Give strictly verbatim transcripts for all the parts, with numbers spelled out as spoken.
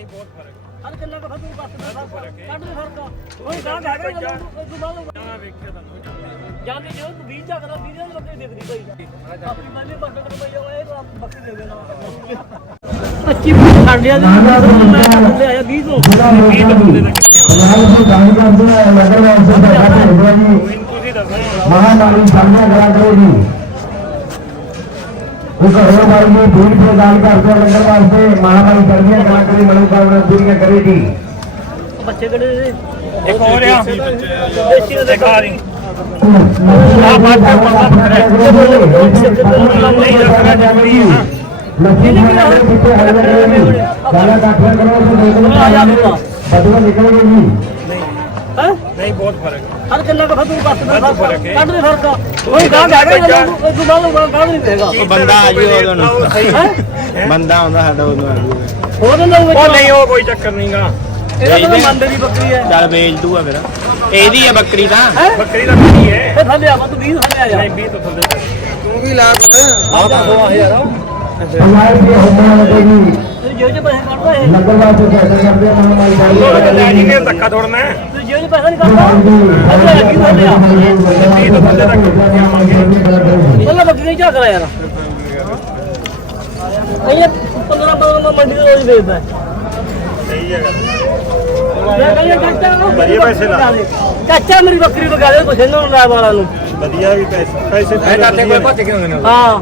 ਨਹੀਂ ਬਹੁਤ ਫਰਕ ਹਰ ਕਿੰਨਾ ਕੁ ਫਤੂ ਕੱਟ ਦੇ ਕੱਢ ਦੇ ਫਰਕ ਕੋਈ ਗਾਂ ਹੈਗਾ ਤੂੰ ਬਾਅਦ ਨਵਾਂ ਵੇਖਿਆ ਤੁਹਾਨੂੰ ਜਾਂਦੇ ਜੋ ਤੂੰ ਵੀਹ ਝਾਕਦਾ ਵੀਹ ਦੇ ਬੱਕਰੀ ਦੇਖਦੀ ਭਾਈ ਆਪਣੀ ਮਾਲੀ ਪੱਟ ਕਰ ਭਾਈ ਉਹ ਇਹ ਬੱਕਰੀ ਦੇ ਦੇਣਾ ਪੱਚੀ ਸਾਡਿਆਂ ਦੇ ਮੈਂ ਲੈ ਆਇਆ ਵੀਹ ਤੋਂ ਵੀਹ ਤੋਂ ਬੰਦੇ ਦਾ ਕਿੱਥੇ महामारी सामने करा करेगी उस हो भाई ने भीड़ से दान करते लंगर वास्ते महामारी सर्दियां करा करी मनोकामना पूरी करेगी बच्चे कड़े एक और है देसी का दिखा रही आ बात कर बात कर नहीं रखना जरूरी है लक्ष्मी नारायण पीछे हर करेगी गाना काटना करो तो देखो बदला निकलेगी नहीं हैं नहीं बहुत फर्क हर किन्ना का फतू ਕੱਟ ਦੇ ਕੱਢ ਦੇ ਫਰਕ ਕੋਈ ਗਾਂ ਹੈਗਾ ਤੂੰ ਬਾਅਦ ਗਾਂ ਨਹੀਂ ਦੇਗਾ ਬੰਦਾ ਆ ਜੀ ਉਦੋਂ ਹੈ ਬੰਦਾ ਆਉਂਦਾ ਸਾਡਾ ਉਦੋਂ ਆ ਜੀ ਹੋਰ ਨਾ ਉਹ ਨਹੀਂ ਉਹ ਕੋਈ ਚੱਕਰ ਨਹੀਂਗਾ ਇਹ ਤਾਂ ਮੰਦੇ ਦੀ ਬੱਕਰੀ ਹੈ ਚੱਲ ਵੇਚ ਦੂਗਾ ਫਿਰ ਇਹਦੀ ਆ ਬੱਕਰੀ ਤਾਂ ਬੱਕਰੀ ਦਾ ਕੀ ਹੈ ਇਹ ਥੱਲੇ ਆ ਤੂੰ ਵੀਹ ਥੱਲੇ ਆ ਜਾ ਨਹੀਂ ਵੀਹ ਤੋਂ ਥੱਲੇ ਤੂੰ ਵੀ ਲਾ ਆਹ ਤਾਂ ਦੋ ਹਜ਼ਾਰ हमारे लिए होने लगेगी ਤੂੰ ਜੇ ਜੇ ਪੈਸੇ ਕੱਢਦਾ ਇਹ लंगर वास्ते कैसे करते हैं महामारी ਉਹ ਲੈ ਜੀ ਕੇ ਧੱਕਾ ਤੋੜਨਾ ਹੈ ਤੂੰ ਜੇ ਜੇ ਪੈਸਾ ਨਹੀਂ ਕੱਢਦਾ ਥੱਲੇ ਆ ਕਿਉਂ ਥੱਲੇ ਆ ਵੀਹ ਤੋਂ ਥੱਲੇ ਤੱਕ ਪਹਿਲਾਂ ਬੱਕਰੀ ਨਹੀਂ ਝਾਕ ਯਾਰ ਇਹ ਪੰਦਰਾਂ ਪੰਦਰਾਂ ਮੰਡੀ ਦੇ ਰੋਜ਼ ਵੇਚਦਾ ਸਹੀ ਹੈਗਾ ਮੈਂ ਕਹਿੰਦਾ ਚਾਚਾ ਵਧੀਆ ਪੈਸੇ ਲਾ। ਚਾਚਾ ਮੇਰੀ ਬੱਕਰੀ ਵਗਾ ਦੇ ਕੁਛ ਇਹਨਾਂ ਨੂੰ ਲੈ ਵਾਲਾ ਨੂੰ ਵਧੀਆ ਵੀ ਪੈਸੇ ਪੈਸੇ ਦਾਤੇ ਕੋਈ ਭੱਜ ਕੇ ਹੁੰਦੇ ਨੇ ਹਾਂ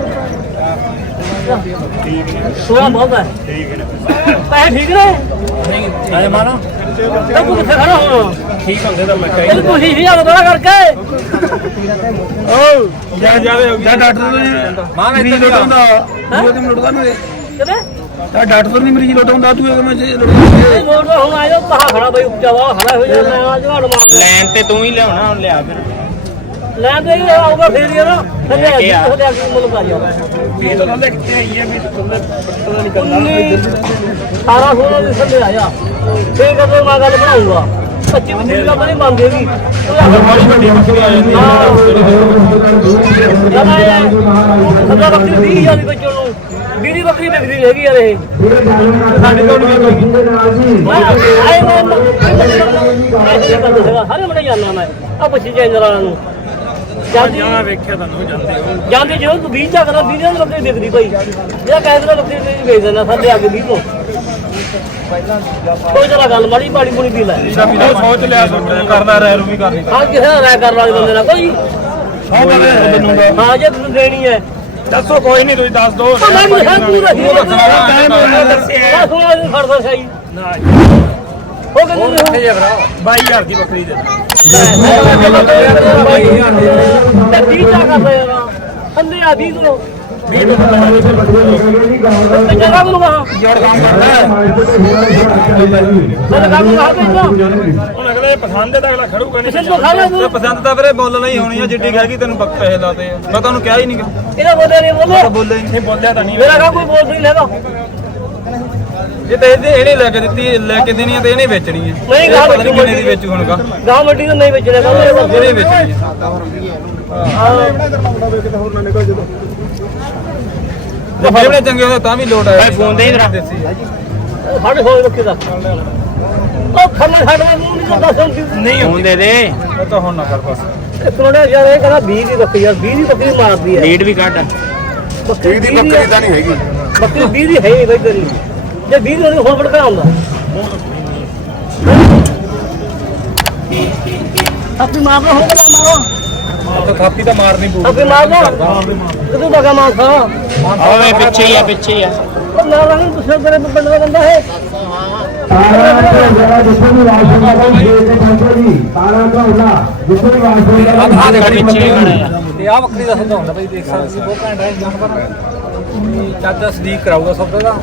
ਠੀਕ ਹੈ ਥੋੜਾ ਬਹੁਤ ਹੈ ਠੀਕ ਹੈ ਪੈਸੇ ਠੀਕ ਨੇ ਅਰੇ ਮਾਨੋ ਤਾਂ ਤੂੰ ਕਿੱਥੇ ਖੜਾ ਹੁਣ ਠੀਕ ਹੁੰਦੇ ਤਾਂ ਮੈਂ ਇਹ ਤੁਸੀਂ ਹੀ ਹਜ਼ਾਰ ਬੜਾ ਕਰਕੇ ਓ ਜਾ ਜਾਵੇ ਹੋ ਗਿਆ ਡਾਕਟਰ ਨੇ ਮਾਨ ਇੱਥੇ ਲੋਟਾਉਂਦਾ ਤੂੰ ਤੇ ਲੋਟਦਾ ਨਾ ਕਿਵੇਂ ਤਾਂ ਡਾਕਟਰ ਨਹੀਂ ਮਰੀਜ਼ ਲੋਟਾਉਂਦਾ ਤੂੰ ਇਹ ਮੈਂ ਇਹ ਮੋੜ ਹੁਣ ਆਇਓ ਕਹਾ ਖੜਾ ਬਈ ਉੱਚਾ ਵਾ ਖੜਾ ਹੋ ਜਾ ਮੈਂ ਆ ਝਾੜ ਮਾਰ ਲੈਣ ਤੇ ਤੂੰ ਹੀ ਲਿਆਉਣਾ ਹੁਣ ਲਿਆ ਫਿਰ ਲੈ ਦੇ ਹੀ ਆਊਗਾ ਫੇਰ ਹੀ ਨਾ ਥੱਲੇ ਆ ਜੀ ਥੱਲੇ ਆ ਕੇ ਮੁੱਲ ਪਾ ਜਾ ਵੀਹ ਤੋਂ ਥੱਲੇ ਕਿੱਥੇ ਆਈ ਹੈ ਵੀਹ ਤੋਂ ਥੱਲੇ ਪਤਾ ਨਹੀਂ ਕਰਨਾ ਸਾਰਾ ਸੋਨਾ ਦੇ ਥੱਲੇ ਆ ਜਾ ਫੇਰ ਕਦੋਂ ਮੈਂ ਗੱਲ ਬਣਾਉਂਗਾ ਪੱਚੀ ਪੱਚੀ ਦਾ ਬਣੀ ਮੰਗੇਗੀ ਬੜੀ ਵੱਡੀ ਬੱਕਰੀ ਆ ਜਾਂਦੀ ਹੈ ਸਦਾ ਬੱਕਰੀ ਵੀਹ ਹਜ਼ਾਰ ਦੀ ਬੱਚੋਂ ਨੂੰ ਵੀਹ ਦੀ ਬੱਕਰੀ ਵਿਕਦੀ ਹੈਗੀ ਯਾਰ ਇਹ ਸਾਡੇ ਤੋਂ ਨਹੀਂ ਕੋਈ ਮੈਂ ਆਏ ਮੈਂ ਸਾਰੇ ਮੁੰਡੇ ਜਾਣਦਾ ਮੈਂ ਆ ਪੁੱਛੀ ਚੈਨਲ ਵਾਲਿਆਂ ਨੂੰ ਜਾਂਦੀ ਨਵਾਂ ਵੇਖਿਆ ਤੁਹਾਨੂੰ ਜਾਂਦੇ ਹੋ ਜਾਂਦੀ ਜਦੋਂ ਤੂੰ ਵੀਹ ਝਾਕਦਾ ਵੀਹ ਦੀ ਬੱਕਰੀ ਵਿਕਦੀ ਭਾਈ ਜਿਹੜਾ ਕਹਿੰਦਾ ਬੱਕਰੀ ਤੇ ਵੇਚ ਦੇਣਾ ਥੱਲੇ ਆ ਕੇ ਵੀਹ ਤੋਂ ਕੋਈ ਤਰ੍ਹਾਂ ਗੱਲ ਮਾੜੀ ਪਾੜੀ ਪੂਣੀ ਪੀ ਲੈ ਉਹ ਸੋਚ ਲਿਆ ਕਰਦਾ ਰਹਿ ਰੂ ਵੀ ਕਰਨੀ ਹਾਂ ਕਿਸੇ ਨਾਲ ਰਾਇ ਕਰਨ ਵਾਲੇ ਬੰਦੇ ਨਾਲ ਕੋਈ ਹਾਂ ਜੇ ਤੈਨੂੰ ਦੇਣੀ ਹੈ ਦੱਸੋ ਕੋਈ ਨਹੀਂ ਤੁਸੀਂ ਦੱਸ ਦੋ ਉਹ ਮੈਂ ਵੀ ਹਾਂ ਤੂੰ ਰਹੀ ਦੱਸਿਆ ਸੁਣਾ ਦੇ ਫੜਦਾ ਸਹੀ ਨਾ ਉਹ ਕਹਿੰਦੇ ਨੇ ਬਾਈ ਹਜ਼ਾਰ ਦੀ ਬੱਕਰੀ ਦੇ ਵੀਹ ਝਾਕਦਾ ਯਾਰ ਅੰਦੇ ਆ ਵੀਹ ਤੋਂ ਵੀਹ ਤੋਂ ਥੱਲੇ ਤੇ ਜਗ੍ਹਾ ਨੂੰ ਕਹਾ ਯਾਰ ਕੰਮ ਕਰਦਾ ਮੈਂ ਕੰਮ ਕਹਾ ਪੈਂਦਾ ਹੁਣ ਅਗਲੇ ਪਸੰਦ ਹੈ ਤਾਂ ਅਗਲਾ ਖੜੂਗਾ ਕਿਸੇ ਨਹੀਂ ਤੋਂ ਖਾ ਲੈ ਤੂੰ ਪਸੰਦ ਤਾਂ ਵੀਰੇ ਬੋਲਣਾ ਹੀ ਹੋਣੀ ਆ ਜਿੱਡੀ ਕਹੇਗੀ ਤੈਨੂੰ ਬੱਕ ਪੈਸੇ ਲਾਤੇ ਆ ਮੈਂ ਤੁਹਾਨੂੰ ਕਿਹਾ ਹੀ ਨਹੀਂ ਇਹਦਾ ਬੋਲੇ ਨਹੀਂ ਬੋਲੇ ਬੋਲੇ ਨਹੀਂ ਬੋਲਿਆ ਤਾਂ ਨਹੀਂ ਮੇਰਾ ਕਾ ਕੋਈ ਬੋਲ ਨਹੀਂ ਲੈਗਾ ਜੇ ਤੇ ਇਹਦੇ ਇਹਨੇ ਲੈ ਕੇ ਦਿੱਤੀ ਲੈ ਕੇ ਦੇਣੀ ਆ ਤੇ ਇਹਨੇ ਵੇਚਣੀ ਆ ਨਹੀਂ ਗਾਹ ਪਤਾ ਨੀ ਕਿੰਨੇ ਦੀ ਵੇਚੂ ਹੁਣ ਗਾ ਗਾਹ ਮੰਡੀ ਤੋਂ ਨਹੀਂ ਵੇਚਣਾ ਕਹਿੰਦੇ ਇਹਨੇ ਵੇਚਣੀ ਆ ਜੇ ਫਰਮਣੇ ਚੰਗੇ ਹੋਏ ਤਾਂ ਵੀ ਲੋਟ ਆਇਆ ਫੋਨ ਦੇ ਹੀ ਦੇਸੀ ਸਾਡੇ ਹੋਏ ਰੱਖੇ ਦਾ ਉਹ ਖੰਨੇ ਸਾਡੇ ਨੂੰ ਨਹੀਂ ਕਰਦਾ ਸੁਣ ਨਹੀਂ ਫੋਨ ਦੇ ਦੇ ਉਹ ਤਾਂ ਹੁਣ ਨਾ ਕਰ ਬਸ ਇਹ ਥੋੜਾ ਯਾਰ ਇਹ ਕਹਿੰਦਾ ਵੀਹ ਦੀ ਬੱਕਰੀ ਯਾਰ ਵੀਹ ਦੀ ਬੱਕਰੀ ਮਾਰਦੀ ਹੈ ਲੀਡ ਵੀ ਕੱਢ ਬੱਕਰੀ ਦੀ ਬੱਕਰੀ ਤਾਂ ਨਹੀਂ ਹੈਗੀ ਬੱਕਰੀ ਵੀਹ ਦੀ ਹੈ ਹੀ ਬਈ ਤੇਰੀ ਜੇ ਵੀਹ ਦੀ ਹੋਣੀ ਹੋਰ ਬੜਕਾ ਹੁੰਦਾ ਆਪਣੀ ਮਾਰ ਲੋ ਹੋ ਗਿਆ ਮਾਰੋ ਤਾਂ ਥਾਪੀ ਤਾਂ ਮਾਰਨੀ ਪਊ ਆਪਣੀ ਮਾਰ ਲੋ ਕਿਦੋਂ ਬਗਾ ਮਾਰ ਖਾ ਆਵੇ ਪਿੱਛੇ ਹੀ ਆ ਪਿੱਛੇ ਹੀ ਆ ਉਹ ਨਾ ਰੰਗ ਤੁਸੀਂ ਤੇਰੇ ਪਿੰਡ ਦਾ ਬੰਦਾ ਹੈ तारा का जरा जिसको भी वाशरूम का कोई ये से पहुंचो जी तारा का होला जिसको भी वाशरूम का ਆ ਦੇ ਪਿੱਛੇ ਹੀ ਖੜਾ ਆ ਤੇ ਆ ਬੱਕਰੀ ਦਾ ਸੌਦਾ ਹੁੰਦਾ ਬਈ ਦੇਖ ਸਕਦੇ ਬਹੁਤ ਘੈਂਟ ਹੈ ਜਾਨਵਰ ਚਾਚਾ ਸਦੀਕ ਕਰਾਊਗਾ ਸੌਦੇ ਦਾ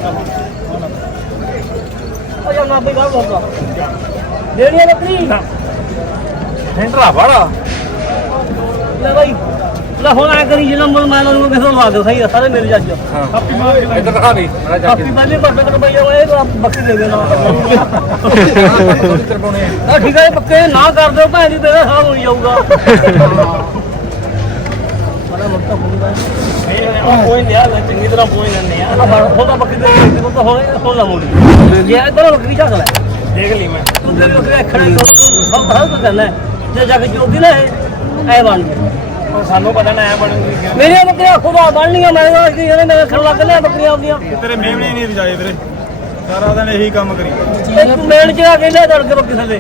ਉਹ ਜਾਂ ਨਾ ਬਈ ਗਾਹ ਹੋਗਾ ਦੇਣੀ ਹੈ ਬੱਕਰੀ ਹੈਂਡਰਾ ਵਾਲਾ ਲੈ ਬਾਈ ਲੈ ਹੁਣ ਆ ਕਰੀ ਜਿਹੜਾ ਮੁੱਲ ਮੈਂ ਨੂੰ ਕਿਸੇ ਨੂੰ ਲਾ ਦਿਓ ਸਹੀ ਆ ਸਾਰੇ ਮੇਰੇ ਜੱਜ ਥਾਪੀ ਮਾਰ ਕੇ ਇੱਧਰ ਦਿਖਾ ਦੇ ਮੇਰਾ ਜਾ ਕਾਪੀ ਬਾਲੀ ਪੱਟ ਕਰ ਬਈ ਇਹ ਤਾਂ ਬੱਕਰੀ ਦੇ ਦੇਣਾ ਕਰਵਾਉਣੇ ਆ ਠੀਕ ਹੈ ਪੱਕੇ ਨਾ ਕਰ ਦਿਓ ਭੈਣ ਦੀ ਤੇਰਾ ਸਾਹ ਹੋਈ ਜਾਊਗਾ ਬੜਾ ਮੁੱਕਾ ਬੋਲਦਾ ਇਹ ਉਹ ਕੋਈ ਨਹੀਂ ਆ ਚੰਗੀ ਤਰ੍ਹਾਂ ਪੋਈ ਜਾਂਦੇ ਆ ਉਹਦਾ ਬੱਕਰੀ ਦੇ ਦੇਖੋ ਤਾਂ ਹੋਏ ਹੋਣਾ ਮੋੜੀ ਜੇ ਇਧਰ ਬੱਕਰੀ ਝਾਕ ਲੈ ਦੇਖ ਲਈ ਮੈਂ ਤੂੰ ਤੇਰੀ ਬੱਕਰੀ ਅੱਖਾਂ ਨਾਲ ਸਭ ਹਰ ਕੁਝ ਕਰਨਾ ਜੇ ਜਾ ਕੇ ਚੋਦੀ ਨਾ ਇਹ ਐ ਬਣ ਗਈ ਸਾਨੂੰ ਪਤਾ ਨਾ ਐ ਬਣੂਗੀ ਮੇਰੀਆਂ ਬੱਕਰੀਆਂ ਖੁਦਾ ਬਣਨੀਆਂ ਮੈਂ ਕਿਹਾ ਕਿ ਇਹਨੇ ਮੇਰੇ ਖੜ ਲੱਗ ਲਿਆ ਬੱਕਰੀਆਂ ਆਉਂਦੀਆਂ ਤੇਰੇ ਮੇਵਣੇ ਨਹੀਂ ਰਜਾਏ ਵੀਰੇ ਸਾਰਾ ਦਿਨ ਇਹੀ ਕੰਮ ਕਰੀ ਇਹ ਤੂੰ ਮੇਲ ਚ ਆ ਕੇ ਲੈ ਦੜ ਕੇ ਬੱਕਰੀ ਥੱਲੇ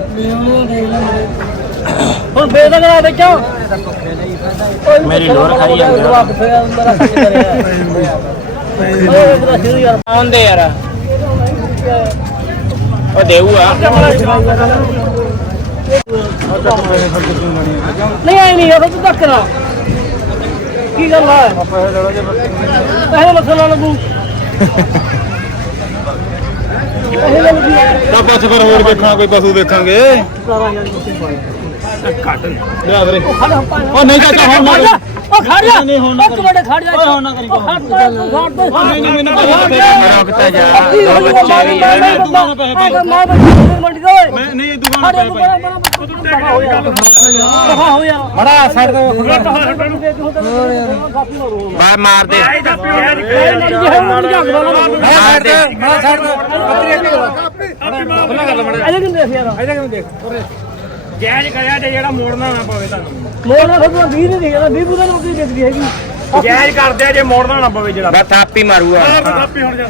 ਹੁਣ ਬੇਦਗਲਾ ਵਿੱਚੋਂ ਮੇਰੀ ਲੋਰ ਖਾਈ ਜਾਂਦਾ ਮੇਰਾ ਕੀ ਕਰਿਆ ਓਏ ਬੜਾ ਸ਼ੁਰੂ ਯਾਰ ਆਉਂਦੇ ਯਾਰ ਉਹ ਦੇਊ ਆ ਨਹੀਂ ਆਈ ਨਹੀਂ ਉਹ ਤੂੰ ਧੱਕ ਨਾ ਕੀ ਗੱਲ ਆ ਪਹਿਲੇ ਮਸਲਾ ਲੱਗੂ ਤਾਂ ਬਸ ਫਿਰ ਹੋਰ ਵੇਖਣਾ ਕੋਈ ਪਸ਼ੂ ਵੇਖਾਂਗੇ ਲਿਆ ਵੀਰੇ ਉਹ ਨਹੀਂ ਚਾਚਾ ਹੁਣ ਨਾ ਕਰੀ। ਉਹ ਖੜ ਜਾ ਨਹੀਂ, ਹੁਣ ਨਾ ਇੱਕ ਮਿੰਟ ਖੜ ਜਾ ਓਏ ਹੁਣ ਨਾ ਕਰੀ। ਉਹ ਖੜ ਜਾ ਤੂੰ ਖੜ ਜਾ ਨਹੀਂ, ਨਹੀਂ, ਮੈਨੂੰ ਪਤਾ ਨਹੀਂ। ਰੁਕਤਾ ਜਾ ਅੱਧੀ ਦੋ ਹੋਈ ਬੱਚੇ ਵੀ ਆ ਮੈਂ ਦੁਕਾਨ ਪੈਸੇ ਪਾ ਮੈਂ ਮੈਂ ਬੱਚੇ ਮੰਡੀ ਦੇ ਓਏ ਮੈਂ ਨਹੀਂ ਖੜ ਦੁਕਾਨ ਜਾ ਪੈ ਤੂੰ ਪਈ ਬੜਾ ਬੜਾ ਤੂੰ ਦਫਾ ਹੋ ਯਾਰ ਦਫਾ ਹੋ ਯਾਰ ਬੜਾ ਸਾਈਡ ਤੇ ਬਾਹਰ ਮਾਰ ਦੇ ਮਾਰ ਦੇ ਬੜਾ ਸਾਈਡ ਤੇ ਬੱਕਰੀ ਅੱਗੇ ਖੁੱਲਾ ਕਰ ਲੈ ਬੜਾ ਇਹਦੇ ਕਿੰਨੇ ਦੇਖ ਯਾਰ ਇਹਦਾ ਕਿਵੇਂ ਦੇਖ ਜਾਇਜ਼ ਕਰਿਆ ਤੇ ਜਿਹੜਾ ਮੋੜਨਾ ਨਾ ਪਵੇ ਤੁਹਾਨੂੰ ਮੋੜਨਾ ਫਿਰ ਵੀਹ ਨਹੀਂ ਦੇਗਾ ਵੀਹ ਪੂਰਾ ਨੂੰ ਕੀ ਦੇਖਦੀ ਹੈਗੀ ਜਾਇਜ਼ ਕਰਦੇ ਆ ਜੇ ਮੋੜਨਾ ਨਾ ਪਵੇ ਜਿਹੜਾ ਬਸ ਥਾਪੀ ਮਾਰੂਗਾ ਕਾਪੀ ਹੁਣ ਜਾ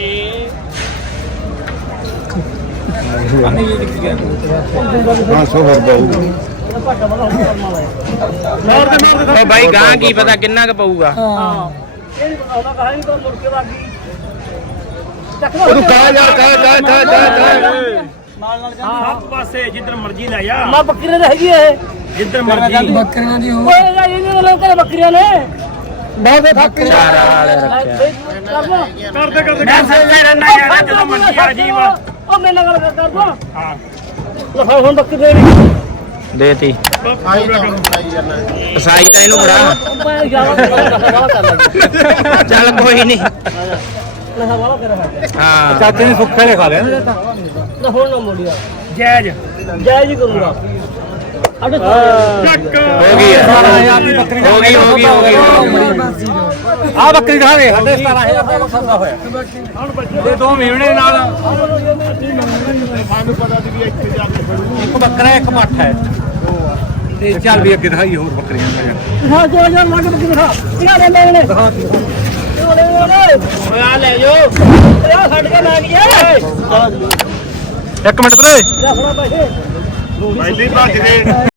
ਹਾਂ ਸੋ ਫਿਰ ਬਾਊ ਘੱਟ ਵਾਲਾ ਹੁਣ ਕਰਨਾ ਵਾ ਮਾਰ ਦੇ ਮਾਰ ਦੇ ਉਹ ਬਾਈ ਗਾਂ ਕੀ ਪਤਾ ਕਿੰਨਾ ਕੁ ਪਊਗਾ ਹਾਂ ਇਹ ਨਹੀਂ ਪਤਾ ਉਹਦਾ ਕਹਾਂ ਨਹੀਂ ਤਾਂ ਮੁੜ ਕੇ ਵਾਗੀ ਚੱਕ ਲੋ ਉਹਨੂੰ ਕਹਾ ਯਾਰ ਕਹਾ ਕਹਾ ਕਹਾ ਕਹਾ ਨਾਲ ਨਾਲ ਸਭ ਪਾਸੇ ਜਿੱਧਰ ਮਰਜ਼ੀ ਲੈ ਜਾ ਨਾ ਬੱਕਰੀ ਨੇ ਹੈਗੀ ਇਹ ਜਿੱਧਰ ਮਰਜ਼ੀ ਬੱਕਰੀਆਂ ਦੀ ਓਏ ਯਾਰ ਇਹਨੇ ਲੋਕ ਘਰੇ ਬੱਕਰੀਆਂ ਨੇ ਬਹੁਤ ਥੱਕ ਚਾਰਾ ਵਾਲੇ ਰੱਖਿਆ ਕਰਦੇ ਕਰਦੇ ਮੈਂ ਸੱਚੇ ਰਹਿਣਾ ਯਾਰ ਜਦੋਂ ਮਰਜ਼ੀ ਆ ਜੀ ਵਾ ਉਹ ਮੇਰੇ ਨਾਲ ਗੱਲ ਕਰ ਦੋ ਹਾਂ ਲਫਾ ਹੁਣ ਬੱਕਰੀ ਦੇ ਦੇਤੀ ਆਈ ਤਾਂ ਹੁਣ ਬਣਾਈ ਜਾਣਾ ਸਾਈ ਤਾਂ ਇਹਨੂੰ ਫੜਾ ਮੈਂ ਯਾਰ ਵਾਲਾ ਕਰ ਲੱਗੀ ਚੱਲ ਕੋਈ ਨਹੀਂ ਲਫਾ ਵਾਲਾ ਕਰ ਹਾਂ ਚਾਚੇ ਨੇ ਸੁੱਖੇ ਨੇ ਖਾ ਲਿਆ ਨਾ ਚਾਚਾ ਨਾ ਹੁਣ ਨਾ ਮੋੜਿਆ ਜਾਇਜ਼ ਜੈ ਜੀ ਕਰੂੰਗਾ ਅੜੇ ਚੱਕ ਹੋ ਗਈ ਸਤਾਰਾਂ ਹਜ਼ਾਰ ਦੀ ਬੱਕਰੀ ਹੋ ਗਈ ਹੋ ਗਈ ਹੋ ਗਈ ਹੋ ਗਈ ਆ ਬੱਕਰੀ ਦਿਖਾ ਦੇ ਸਾਡੇ ਸਤਾਰਾਂ ਹਜ਼ਾਰ ਦਾ ਸੌਦਾ ਹੋਇਆ ਤੇ ਦੋ ਮੇਵਣੇ ਨਾਲ ਸਾਨੂੰ ਪਤਾ ਸੀ ਵੀ ਇੱਥੇ ਜਾ ਕੇ ਖੜੂ ਇੱਕ ਬੱਕਰਾ ਇੱਕ ਮੱਠ ਹੈ ਤੇ ਚੱਲ ਵੀ ਅੱਗੇ ਦਿਖਾਈ ਹੋਰ ਬੱਕਰੀਆਂ ਹਾਂ ਜੋ ਜੋ ਲੱਗ ਬੱਕਰੀ ਦਿਖਾ ਇਹਨਾਂ ਦੇ ਲੈ ਨੇ ਦਿਖਾ ਓਏ ਆ ਲੈ ਜੋ ਆ ਛੱਡ ਕੇ ਲੈ ਗਿਆ ਇੱਕ ਮਿੰਟ ਵੀਰੇ ਰੱਖਣਾ ਪੈਸੇ ਪਹਿਲੀ ਭੱਜ ਗਏ